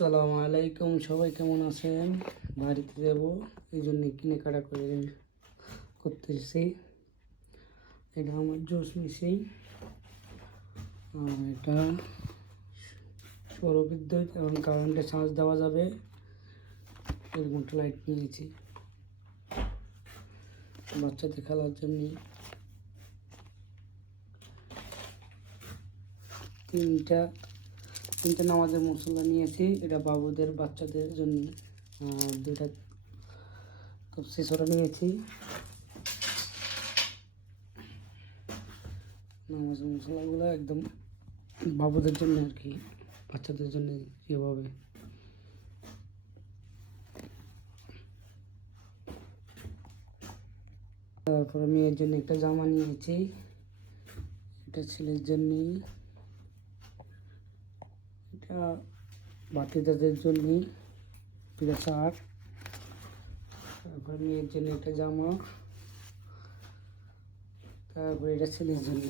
আসসালামু আলাইকুম, সবাই কেমন আছেন? বাড়িতে যাব এই জন্য কেনাকাটা করতেছি। এটা আমার জুস মেশিন, আর এটা সৌরবিদ্যুৎ এবং কারেন্টে চার্জ দেওয়া যাবে এরকম একটা লাইট নিয়েছি বাচ্চাদের খেলার জন্য। তিনটা নামাজের মশলা নিয়েছি, এটা বাবুদের বাচ্চাদের জন্য। আর দুইটা তফসি ছোটো নিয়েছি নামাজের মশলাগুলো একদম বাবুদের জন্য আর কি, বাচ্চাদের জন্য যেভাবে। তারপরে মেয়ের জন্য একটা জামা নিয়েছি, এটা ছেলের জন্য, এটা বাচ্চাদের জন্য শার্ট। তারপরে মেয়ের জন্য একটা জামা, তারপরে এটা ছেলের জন্য।